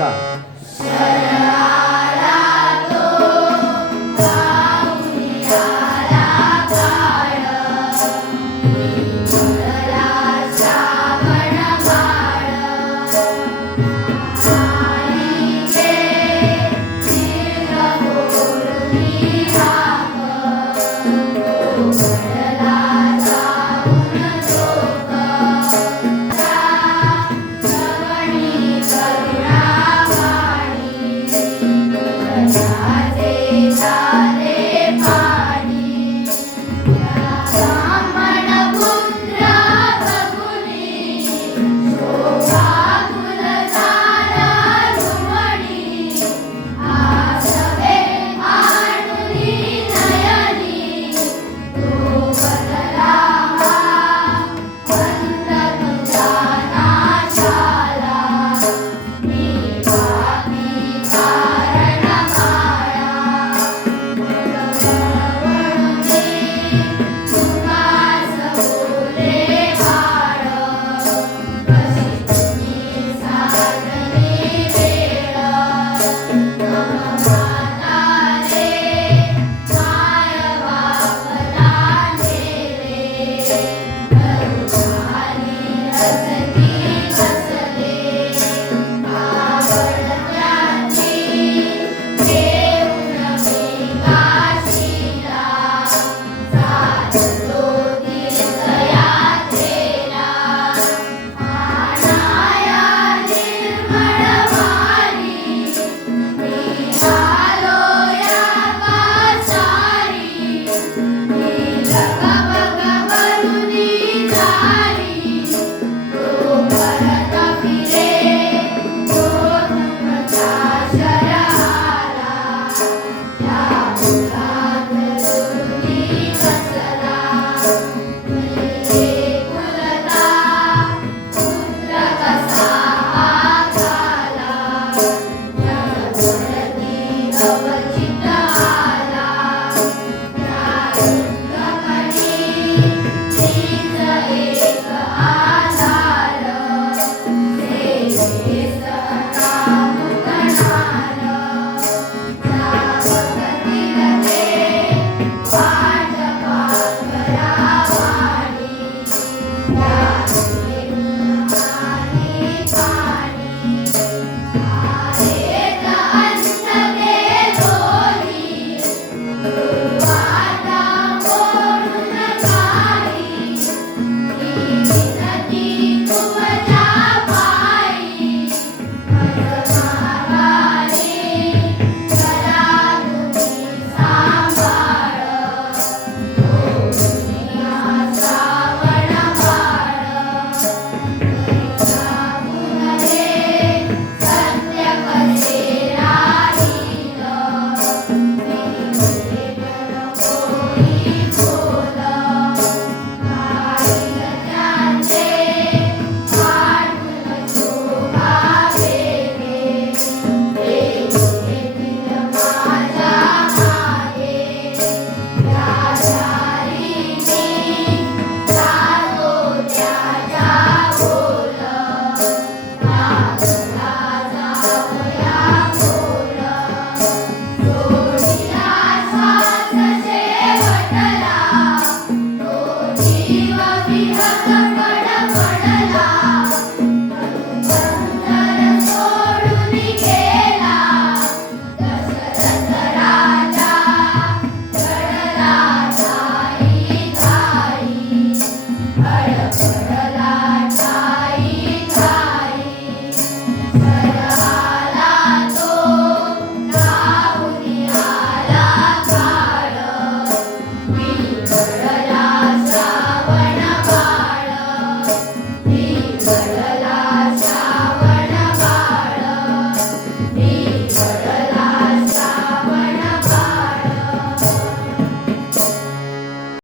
スタート Dios.